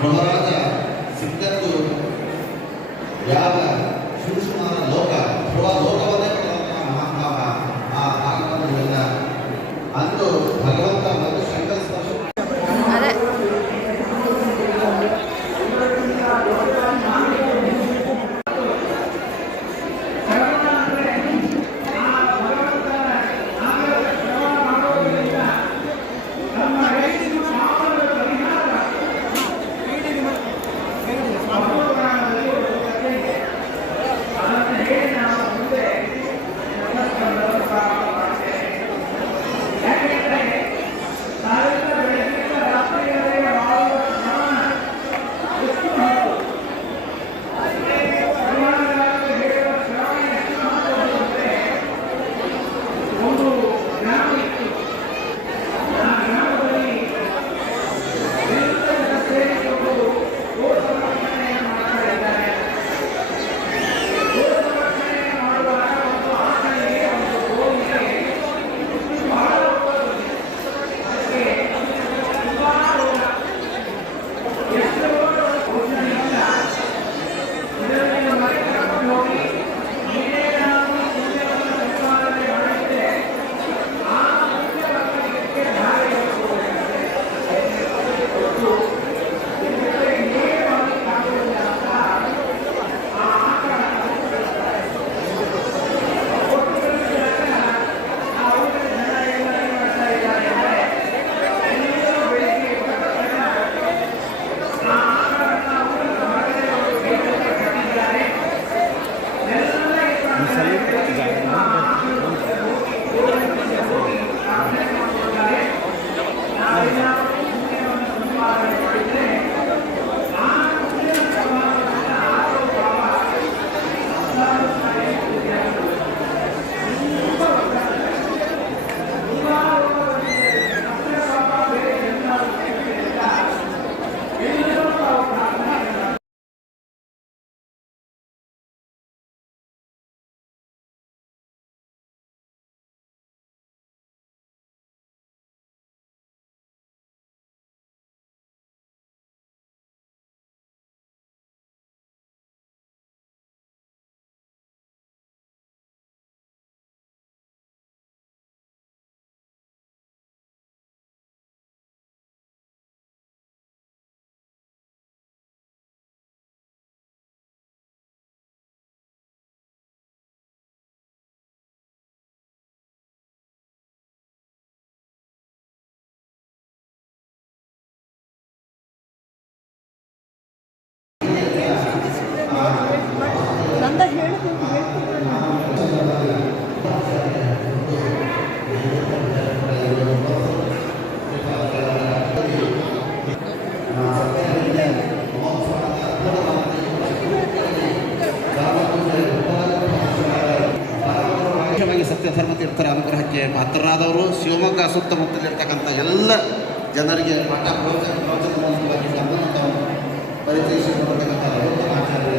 ಬೃಹರಾಜ ಸಿಕ್ಕದ್ದು ಯಾವ ಸೂಕ್ಷ್ಮ ಲೋಕ ಧ್ರುವ ಲೋಕವನ್ನೇ ಮಹಾಭಾವ ಆ ಭಾಗವತದಿಂದ ಅಂದು ಭಗವಂತ ಮತ್ತು ಶಂಕರ ಸ್ಪರ್ಶ ಸತ್ಯ ಧರ್ಮತೀರ್ಥರ ಅನುಗ್ರಹಕ್ಕೆ ಪಾತ್ರರಾದವರು ಶಿವಮೊಗ್ಗ ಸುತ್ತಮುತ್ತಲಿರ್ತಕ್ಕಂಥ ಎಲ್ಲ ಜನರಿಗೆ ಪಾಠ ಪ್ರವಚನವಾಗಿ ಸಂಬಂಧವನ್ನು ಪರಿಚಯಿಸಿಕೊಡ್ತಕ್ಕಂಥ ಆಚಾರ್ಯ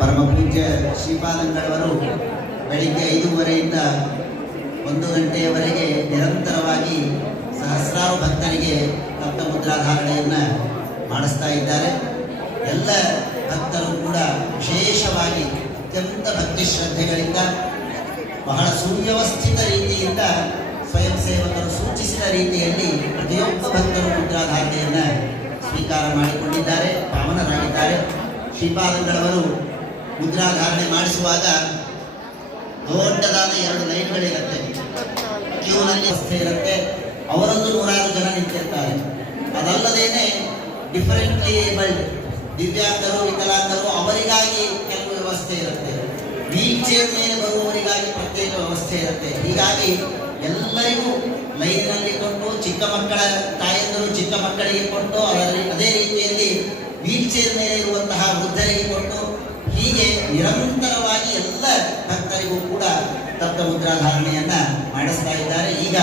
ಪರಮ ಪೂಜ್ಯ ಶ್ರೀಪಾದಂಗಳವರು ಬೆಳಿಗ್ಗೆ 5:30ಯಿಂದ 1 ಗಂಟೆಯವರೆಗೆ ನಿರಂತರವಾಗಿ ಸಹಸ್ರಾರು ಭಕ್ತರಿಗೆ ರಕ್ತಮುದ್ರಾಧಾರಣೆಯನ್ನು ಮಾಡಿಸ್ತಾ ಇದ್ದಾರೆ. ಎಲ್ಲ ಭಕ್ತರು ಕೂಡ ವಿಶೇಷವಾಗಿ ಅತ್ಯಂತ ಭಕ್ತಿ ಶ್ರದ್ಧೆಗಳಿಂದ ಬಹಳ ಸುವ್ಯವಸ್ಥಿತ ರೀತಿಯಿಂದ ಸ್ವಯಂ ಸೇವಕರು ಸೂಚಿಸಿದ ರೀತಿಯಲ್ಲಿ ಪ್ರತಿಯೊಬ್ಬ ಭಕ್ತರು ಮುದ್ರಾಧಾರಣೆಯನ್ನು ಸ್ವೀಕಾರ ಮಾಡಿಕೊಂಡಿದ್ದಾರೆ, ಪಾವನರಾಗಿದ್ದಾರೆ. ಶ್ರೀಪಾದಂಗಳವರು ಮುದ್ರಾಧಾರಣೆ ಮಾಡಿಸುವಾಗ ದೊಡ್ಡದಾದ 2 ಲೈನ್ಗಳಿರುತ್ತೆ, ಕ್ಯೂನಲ್ಲಿ ವ್ಯವಸ್ಥೆ ಇರುತ್ತೆ. ಅವರೊಂದು 100 ಜನ ನಿಂತಿರ್ತಾರೆ. ಅದಲ್ಲದೇನೆ ಡಿಫರೆಂಟ್ಲಿ ಏಬಲ್ಡ್ ದಿವ್ಯಾಂಗರು, ವಿಕಲಾಂಗರು ಅವರಿಗಾಗಿ ಕೆಲವು ವ್ಯವಸ್ಥೆ ಇರುತ್ತೆ. ವೀಲ್ ಚೇರ್ ಮೇಲೆ ಬರುವವರಿಗಾಗಿ ಪ್ರತ್ಯೇಕ ವ್ಯವಸ್ಥೆ ಇರುತ್ತೆ. ಹೀಗಾಗಿ ಎಲ್ಲರಿಗೂ ಲೈನಿನಲ್ಲಿ ಕೊಟ್ಟು, ಚಿಕ್ಕ ಮಕ್ಕಳ ತಾಯಂದರು ಚಿಕ್ಕ ಮಕ್ಕಳಿಗೆ ಕೊಟ್ಟು, ಅದೇ ರೀತಿಯಲ್ಲಿ ವೀಲ್ ಚೇರ್ ಮೇಲೆ ಇರುವಂತಹ ವೃದ್ಧರಿಗೆ ಕೊಟ್ಟು, ಹೀಗೆ ನಿರಂತರವಾಗಿ ಮುದ್ರಾಧಾರಣೆಯನ್ನ ಮಾಡಿಸ್ತಾ ಇದ್ದಾರೆ. ಈಗ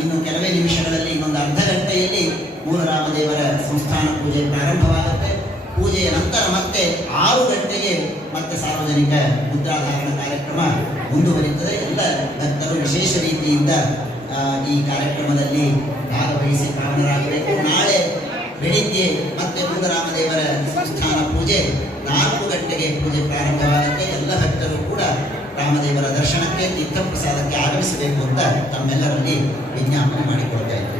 ಇನ್ನು ಕೆಲವೇ ನಿಮಿಷಗಳಲ್ಲಿ, ಇನ್ನೊಂದು ಅರ್ಧ ಗಂಟೆಯಲ್ಲಿ ಮೂಲರಾಮದೇವರ ಸಂಸ್ಥಾನ ಪೂಜೆ ಪ್ರಾರಂಭವಾಗುತ್ತೆ. ಪೂಜೆಯ ನಂತರ ಮತ್ತೆ 6 ಗಂಟೆಗೆ ಮತ್ತೆ ಸಾರ್ವಜನಿಕ ಮುದ್ರಾಧಾರಣ ಕಾರ್ಯಕ್ರಮ ಮುಂದುವರಿಯುತ್ತದೆ. ಎಲ್ಲ ಭಕ್ತರು ವಿಶೇಷ ರೀತಿಯಿಂದ ಈ ಕಾರ್ಯಕ್ರಮದಲ್ಲಿ ಭಾಗವಹಿಸಿ ಪಾವನರಾಗಬೇಕು. ನಾಳೆ ಬೆಳಿಗ್ಗೆ ಮತ್ತೆ ಮೂಲರಾಮದೇವರ ಸಂಸ್ಥಾನ ಪೂಜೆ 4 ಗಂಟೆಗೆ ಪೂಜೆ ಪ್ರಾರಂಭವಾಗುತ್ತೆ. ಎಲ್ಲ ಭಕ್ತರು ಕೂಡ ರಾಮದೇವರ ದರ್ಶನಕ್ಕೆ, ತೀರ್ಥಪ್ರಸಾದಕ್ಕೆ ಆಗಮಿಸಬೇಕು ಅಂತ ತಮ್ಮೆಲ್ಲರಲ್ಲಿ ವಿಜ್ಞಾಪನೆ ಮಾಡಿಕೊಳ್ತಾ ಇದ್ದೇವೆ.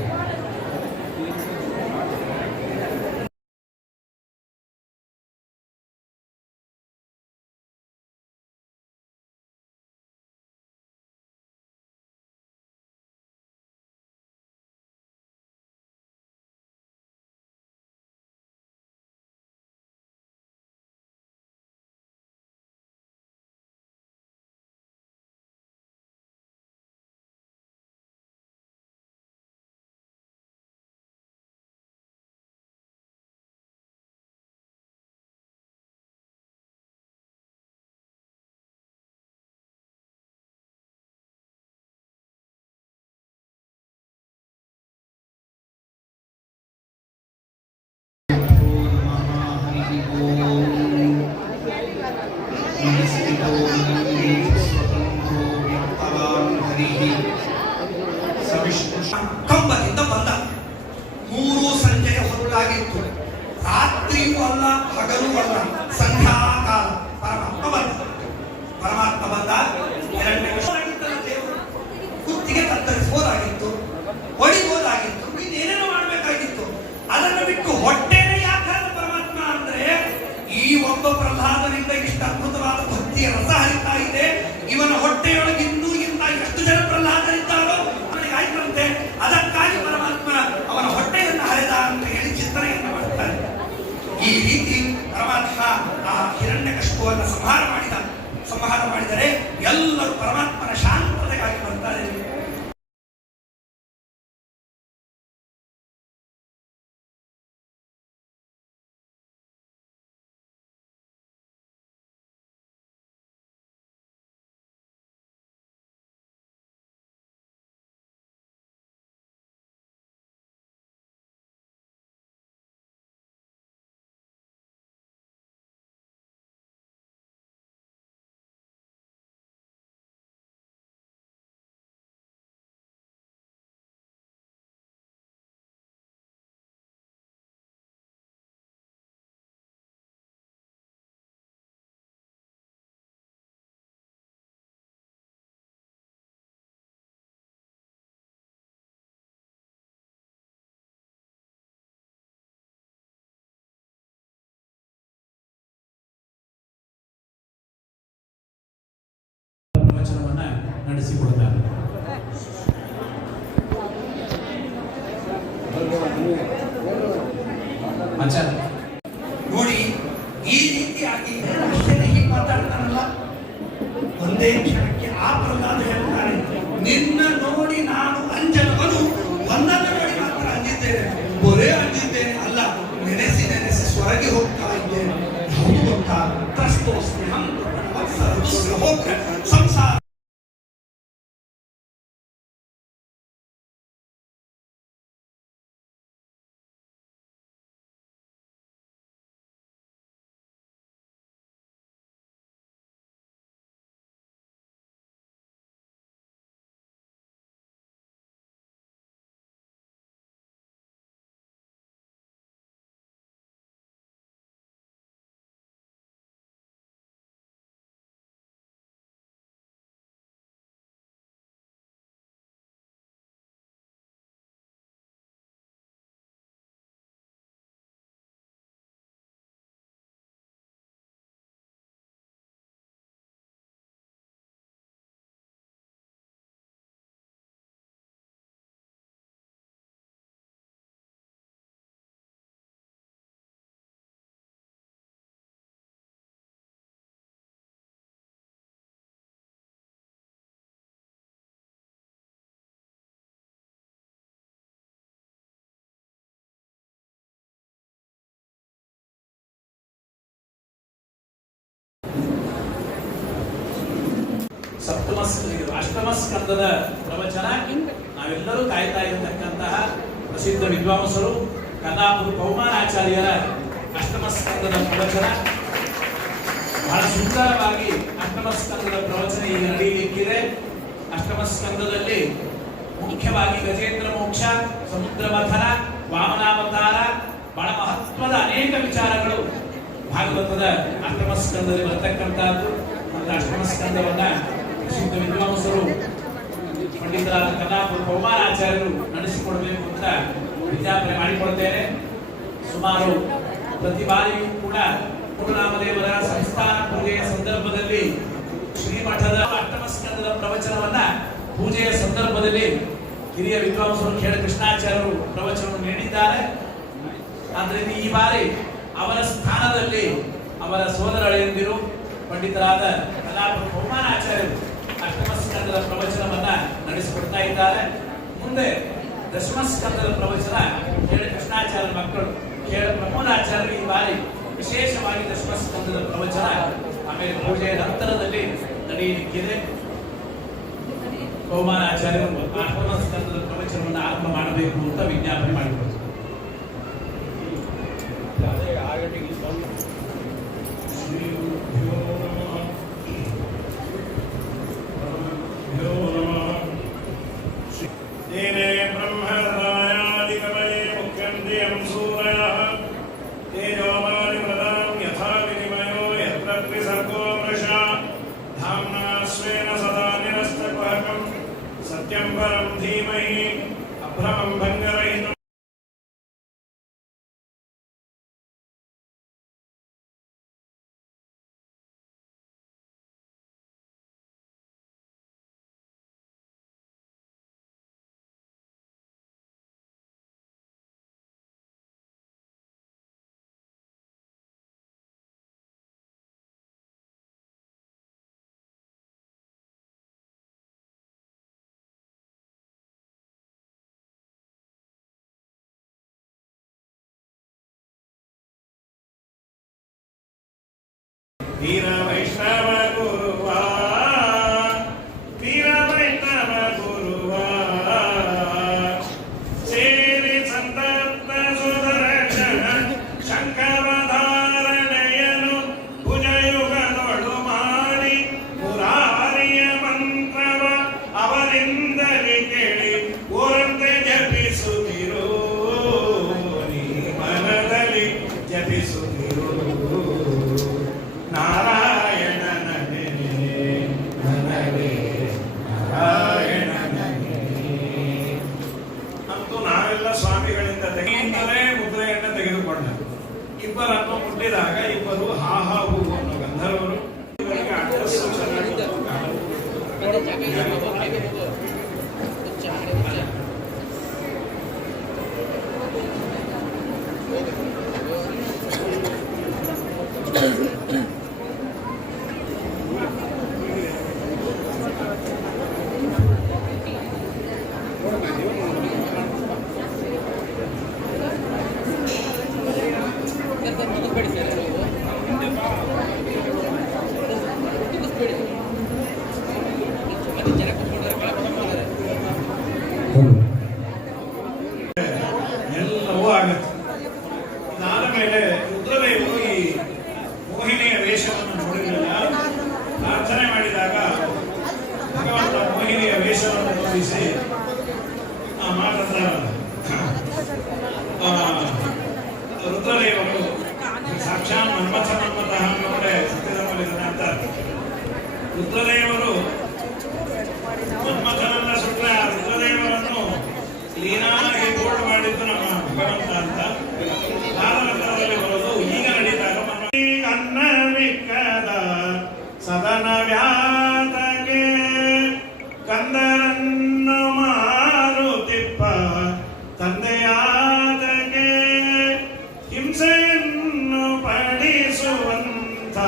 ಕಂಬದಿಂದ ಬಂದ. 3 ಸಂಜೆಯ ಹೊತ್ತಾಗಿತ್ತು. ರಾತ್ರಿಯೂ ಅಲ್ಲ, ಹಗಲು ಅಲ್ಲ, ಸಂಧ್ಯಾಕಾಲ. ಪರಮಾತ್ಮ ಬಂದ. 2 ವರ್ಷವಾಗಿದ್ದಲ್ಲ ದೇವರು. ಕುತ್ತಿಗೆ ಕತ್ತರಿಸಬಹುದಾಗಿತ್ತು, ಹೊಡಿಬಹುದಾಗಿತ್ತು, ಇನ್ನೇನೇನೋ ಮಾಡಬೇಕಾಗಿತ್ತು. ಅದನ್ನು ಬಿಟ್ಟು ಹೊಟ್ಟೆನೇ ಯಾಕಾದ ಪರಮಾತ್ಮ ಅಂದ್ರೆ, ಈ ಒಬ್ಬ ಪ್ರಹ್ಲಾದನಿಂದ ಇಷ್ಟು ಅದ್ಭುತವಾದ ಭಕ್ತಿಯ ರಸ ಹರಿತಾ ಇದೆ. ಇವನ ಹೊಟ್ಟೆಯೊಳಗೆ ಇನ್ನೂ ಎಷ್ಟು ಜನ ಪ್ರಹ್ಲಾದರಿದ್ದಾರೋ ಅವನಿಗೆ ಆಯ್ತಂತೆ. ಅದಕ್ಕಾಗಿ ಪರಮಾತ್ಮ ಅವನ ಹೊಟ್ಟೆಯನ್ನು ಹರಿದ ಅಂತ ಹೇಳಿ ಚಿಂತನೆಯನ್ನು ಮಾಡುತ್ತಾರೆ. ಈ ರೀತಿ ಪರಮಾತ್ಮ ಆ ಹಿರಣ್ಯಕಶಿಪುವನ್ನು ಸಂಹಾರ ಮಾಡಿದರೆ ಎಲ್ಲರೂ ಪರಮಾತ್ಮನ ಶಾಂತತೆಗಾಗಿ ಬರ್ತಾರೆ. ಪ್ರವಚನವನ್ನ ನಡೆಸಿಕೊಡ್ತಾರೆ. ನೋಡಿ, ಈ ರೀತಿಯಾಗಿ ಹೀಗೆ ಮಾತಾಡ್ತಾರಲ್ಲ, ಒಂದೇ ಕ್ಷಣಕ್ಕೆ ಆ ಪ್ರಹ್ಲಾದ ಹೇಳ್ತಾರೆ, ನಿನ್ನ ನೋಡಿ ನಾನು ಅಂಜನವನು, ಒಂದನ್ನು ನೋಡಿ ಮಾತ್ರ ಅಂಜಿದ್ದೇನೆ, ಬರೇ ಅಂಜಿದ್ದೇನೆ ಅಲ್ಲ, ನೆನೆಸಿ ನೆನೆಸಿ ಸ್ವರಗಿ ಹೋಗ್ತಾ ಇದ್ದೇನೆ. ಹೌದು ಗೊತ್ತಾ, ತ್ರಸ್ತೋ ಸ್ನೇಹಂ ಸಂಸಾರ ಅಷ್ಟಮ ಸ್ಕಂದದ ಪ್ರವಚನ ನಾವೆಲ್ಲರೂ ಕಾಯ್ತಾ ಇರತಕ್ಕಂತಹ ಪ್ರಸಿದ್ಧ ವಿದ್ವಾಂಸರು ಕದಾಪುರ ಪೌಮಾನಾಚಾರ್ಯರ ಅಷ್ಟಮ ಸ್ಕಂದದ ಪ್ರವಚನ ಬಹಳ ಸುಂದರವಾಗಿ ಅಷ್ಟಮ ಸ್ಕಂದದ ಪ್ರವಚನ ಈಗ ನಡೆಯಲಿಕ್ಕಿದೆ. ಅಷ್ಟಮ ಸ್ಕಂದದಲ್ಲಿ ಮುಖ್ಯವಾಗಿ ಗಜೇಂದ್ರ ಮೋಕ್ಷ, ಸಮುದ್ರ ಮಥನ, ವಾಮನಾವತಾರ, ಬಹಳ ಮಹತ್ವದ ಅನೇಕ ವಿಚಾರಗಳು ಭಾಗವತದ ಅಷ್ಟಮ ಸ್ಕಂದದಲ್ಲಿ ಬರ್ತಕ್ಕಂಥದ್ದು. ಮತ್ತು ಅಷ್ಟಮ ಸ್ಕಂದವನ್ನ ಪ್ರಸಿದ್ಧ ವಿದ್ವಾಂಸರು ಪಂಡಿತರಾದ ಕದಾಪುರ ಪೌಮಾನಾಚಾರ್ಯರು ನಡೆಸಿಕೊಡಬೇಕು ಅಂತ ವಿಜ್ಞಾಪನೆ ಮಾಡಿಕೊಳ್ತೇನೆ. ಸುಮಾರು ಪ್ರತಿ ಬಾರಿಯೂ ಕೂಡ ಪೂರ್ಣನಾಮದೇವರ ಸಂಸ್ಥಾನ ಪೂಜೆಯ ಸಂದರ್ಭದಲ್ಲಿ ಶ್ರೀಮಠದ ಅಷ್ಟಮ ಸ್ಕಂದದ ಪ್ರವಚನವನ್ನ ಪೂಜೆಯ ಸಂದರ್ಭದಲ್ಲಿ ಹಿರಿಯ ವಿದ್ವಾಂಸರು ಖೇಡ ಕೃಷ್ಣಾಚಾರ್ಯರು ಪ್ರವಚನವನ್ನು ನೀಡಿದ್ದಾರೆ. ಆದ್ದರಿಂದ ಈ ಬಾರಿ ಅವರ ಸ್ಥಾನದಲ್ಲಿ ಅವರ ಸೋದರ ಅಳಿಯಂದಿರು ಪಂಡಿತರಾದ ಕದಾಪುರ ಪೌಮಾನಾಚಾರ್ಯರು ಅಷ್ಟಮ ಸ್ಕಂದದ ಪ್ರವಚನವನ್ನ ನಡೆಸಿಕೊಡ್ತಾ ಇದ್ದಾರೆ. ಮುಂದೆ ದಶಮ ಸ್ಕಂದದ ಪ್ರವಚನ ಖೇಡ ಕೃಷ್ಣಾಚಾರ್ಯ ಮಕ್ಕಳು ಖೇಡ ಪ್ರಮೋದಾಚಾರ್ಯರು ಈ ಬಾರಿ ವಿಶೇಷವಾಗಿ ದಶಮ ಸ್ಕಂದದ ಪ್ರವಚನ ಆಮೇಲೆ ಪೂಜೆಯ ನಂತರದಲ್ಲಿ ನಡೆಯಲಿಕ್ಕಿದೆ. ಪೌಮಾನಾಚಾರ್ಯರು ಅಷ್ಟಮ ಸ್ಕಂದದ ಪ್ರವಚನವನ್ನು ಆರಂಭ ಮಾಡಬೇಕು ಅಂತ ವಿಜ್ಞಾಪನೆ ಮಾಡಿಕೊಡ್ತಾರೆ. सत्यं परं धीमहि अभ्रमं भङ्गरहितं वीर वैष्णव गुरुवा वीर वैष्णव गुरुवा ಸೇರಿ ಸಂತಪ್ತ ಸುದರ್ಶನ ಶಂಕರಧಾರಣೆಯನು ಭುಜಯುಗದೊಳು ಮಾಡಿ ಮುರಾರಿಯ ಮಂತ್ರವ ಅವರಿಂದಲೇ ಕೇಳಿ ಓರಂತೆ ಜಪಿಸುತ್ತಿರು ನೀ ಮನದಲ್ಲಿ ಜಪಿಸುತ್ತಿರು ನಾರಾಯಣ ಅಂತೂ ನಾವೆಲ್ಲ ಸ್ವಾಮಿಗಳಿಂದ ತೆಗೆಯಿಂದಲೇ ಮುದ್ರೆಯನ್ನ ತೆಗೆದುಕೊಂಡ. ಇಬ್ಬರನ್ನು ಮುಟ್ಟಿದಾಗ ಇಬ್ಬರು ಹಾಹಾ ಹೂ ಅನ್ನೋ ಗಂಧರ್ವರು. ಇವರಿಗೆ ಅಡ್ರೆಸ್ಸು ಚೆನ್ನಾಗಿ ಎಲ್ಲವೂ ಆಗುತ್ತೆ. ಇದಾದ ಮೇಲೆ ರುದ್ರದೇವರು ಈ ಮೋಹಿನಿಯ ವೇಷವನ್ನು ನೋಡಿರಲಿಲ್ಲ. ಪ್ರಾರ್ಥನೆ ಮಾಡಿದಾಗ ಭಗವಂತ ಮೋಹಿನಿಯ ವೇಷವನ್ನು ತೋರಿಸಿ ಮಾತಂದ್ರ ರುದ್ರದೇವರು ಸಾಕ್ಷಾತ್ ಮನ್ಮಥ ಅನ್ನೋಡೆ ಸತ್ಯಧರ್ಮಲಿದ್ದಾನೆ ಅಂತ. ರುದ್ರದೇವರು ಮನ್ಮಥನನ್ನ ಸುಟ್ಟರೆ ಆ ರುದ್ರದೇವರನ್ನು ಕ್ಲೀನಾಗಿ ಬೋಲ್ಡ್ ಮಾಡಿದ್ದು ನಮ್ಮ ಭಗವಂತ ಅಂತ. ಆದ ನಂತರದಲ್ಲಿ ಬರೋದು ಈಗ ನಡೀತಾರೆ ಅನ್ನವಿಕ್ಕದ ಸದನ ವ್ಯಾತಗೆ ಕಂದರನ್ನು ಮಾರುತಿಪ್ಪ ತಂದೆಯಾದಗೆ ಹಿಂಸೆಯನ್ನು ಪಡಿಸುವಂತ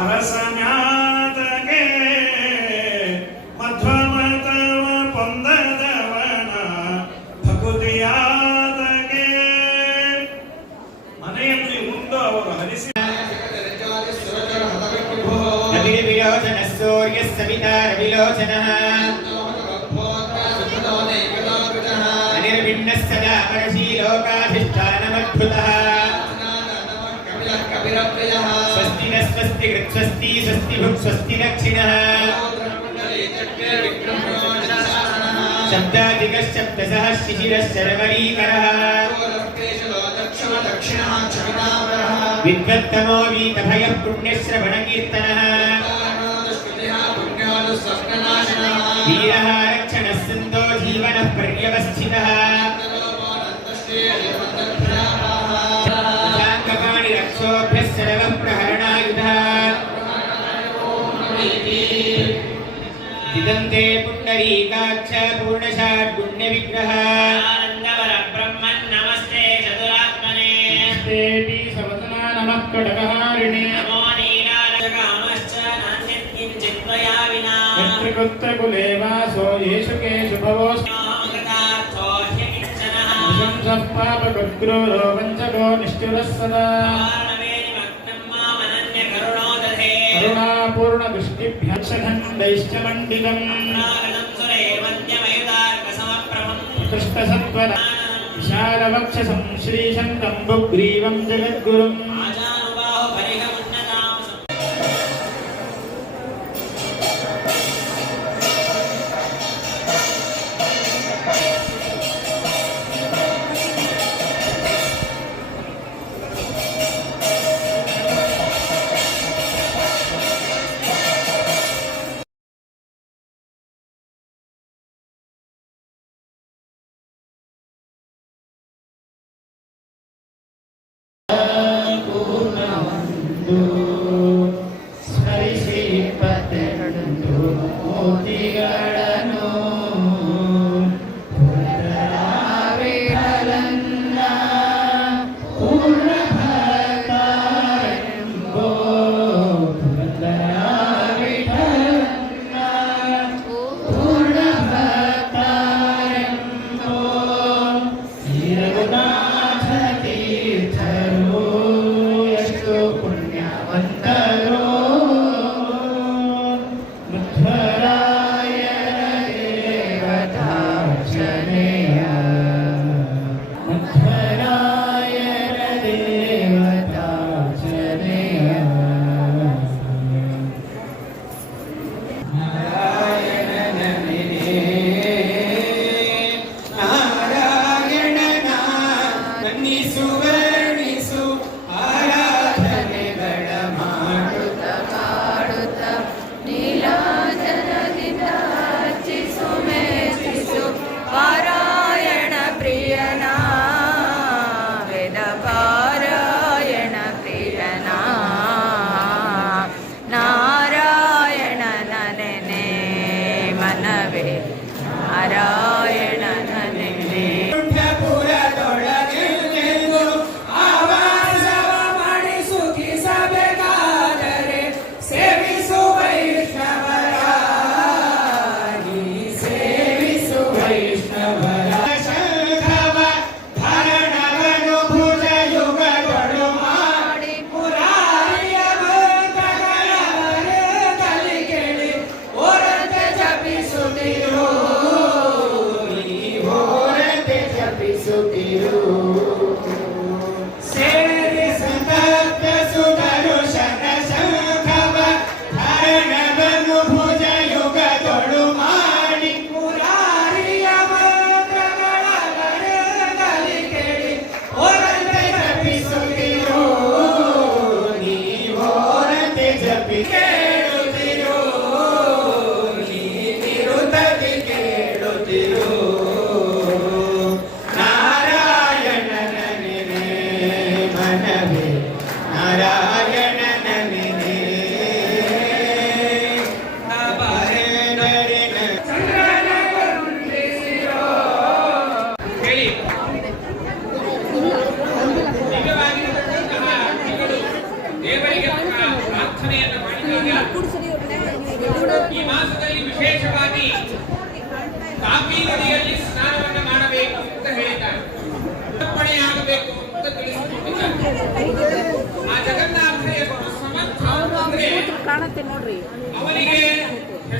ಅರಸನ್ಯಾದಗೆ ಮಧ್ವಮತವ ಪೊಂದದವನ ಭಕುತಿಯಾದಗೆ ಮನೆಯಲ್ಲಿ ಮುಂದೆ ಅವರು ಹರಿಸಿ ನದಿಗೆ विलोचनः अनिर्भिन्नः सदा परशीलोकाधिष्ठानमद्भुतः स्वस्ति न स्वस्ति कृत्स्वस्ति स्वस्ति भुक् स्वस्ति दक्षिणः शब्दादिकश्शब्दसः शिशिरः शर्वरीकरः विद्वत्तमो वीतभयः पुण्यश्रवणकीर्तनः वीरः रक्षणः सन्तो जीवनः पर्यवस्थितः शाङ्कपाणिरक्षोभ्यः सर्वः प्रहरणायुधः दिदन्ते पुण्डरीकाक्ष पूर्णषाड्गुण्यविग्रहः नमस्ते चतुरात्मने देवी सवदना नमः कडकहारिणे नमो नीलालकामश्च नान्यत्किञ्चित् त्वया विना यत्रकुत्रकुले वासो येषु केषु भवोऽस्मि कृतार्थो ह्यकिञ्चनः संसः पापकृत्क्रूरो वञ्चको निष्ठुरः सदा पार्णवेनिमग्नं मामनन्यकरुणो दधे करुणापूर्णदृष्टिभ्यः खण्डैश्च मण्डितम् प्रागणं सुरेवन्त्यमयुतार्कसमप्रभम् कृष्णसत्त्वदा विशालवक्षसं श्रीशन्तं बुग्रीवं जगद्गुरुम् आजानुबाहु परिगमुन्नतां ಸ್ಮರಿಸಿಪತೆಂದು ಮೋತಿಗಳನ್ನು ಪುನರಾವಿರಲನ್ನ ಪೂರ್ಣ ಭಕ್ತರೆಂಬೋ ಪುನರಾವಿರಲನ್ನ ಪೂರ್ಣ ಭಕ್ತರೆಂಬೋ ರಘುನಾಥ ತೀರ್ಥರು ಎಷ್ಟು ಪುಣ್ಯವಂತರೋ ಮಧ್ವರಾಯರ ದೇವತಾರ್ಚನೆಯ ಮಧ್ವರಾಯರ ದೇವತಾರ್ಚನೆಯ ನಾರಾಯಣನ ನೆನೆ ನಾರಾಯಣನ ನನ್ನಿಸು ವರ್ಣಿಸು ಆರಾಧನೆಗಳ ಮಾಡುತ್ತ ನೀಲಾಜಲದಿಂದ ಅರ್ಚಿಸು ಮೆಚ್ಚಿಸು ಪಾರಾಯಣ ಪ್ರಿಯನ ವೇದ ಪಾರಾಯಣ ಪ್ರಿಯನ ನಾರಾಯಣನ ನೆನೆ ಮನವೇ ನಾರಾಯಣನ ನೆನೆ ಪುರದೊಳಗೆ ಆವಾಸವ ಮಾಡಿ ಸುಖಿಸಬೇಕಾದರೆ ಸೇವಿಸು ವೈಷ್ಣವರ ಸೇವಿಸು ವೈಷ್ಣವರ ಶಂಖವ ಧಾರಣವನು ಭುಜ ಯುಗಗಳು ಮಾಡಿ ಮುರಾರಿಯ ಮಂತ್ರಗಳ ಕಲಿ ಕೇಳಿ ಓರಂತೆ ಜಪಿಸುತ್ತಿರು ಓರಂತೆ ಜಪಿಸುತ್ತಿರು ಸೇರಿಸುತ್ತ ಸುದರುಶನ ಶಂಖವ ಧಾರಣವನ್ನು ಭುಜ ಯುಗದೊಳು ಮಾಡಿ ಮುರಾರಿಯ ಮಂತ್ರಗಳ ಕಲಿ ಕೇಳಿ ಓರಂತೆ ಜಪಿಸುತ್ತಿರು ಓರಂತೆ ಜಪಿ ಕೇಳುತ್ತಿರು ನೀರುತ್ತದಿ ಕೇಳುತ್ತಿರು ನಾರಾಯಣನ ನೆನೆ ಮನವೇ ನಾರಾಯಣನ ನೆನೆ ಬಾರೆಂದರಿನ ಚಂದ್ರನ ಕರುಣಿಸಿರೋ ಹೇಳಿ ದಿವ್ಯವಾಗಿರತಕ್ಕಂತಹ ಇವರು ದೇವರಿಗೆ ಪ್ರಾರ್ಥನೆಯನ್ನು ಮಾಡಿದಾಗ ಈ ಮಾಸದಲ್ಲಿ ವಿಶೇಷವಾಗಿ ಕಾಪಿ ನದಿಯಲ್ಲಿ ಸ್ನಾನವನ್ನು ಮಾಡಬೇಕು ಅಂತ ಹೇಳಿದ್ದಾರೆ ಸಮರ್ಪಣೆಯಾಗಬೇಕು ಅಂತ ತಿಳಿಸಿಕೊಂಡಿದ್ದಾರೆ ಆ ಜಗನ್ನಾಥ ಎಷ್ಟು ಸಮರ್ಥ ಅಂದ್ರೆ ಕಾಣುತ್ತೆ ನೋಡ್ರಿ ಅವನಿಗೆ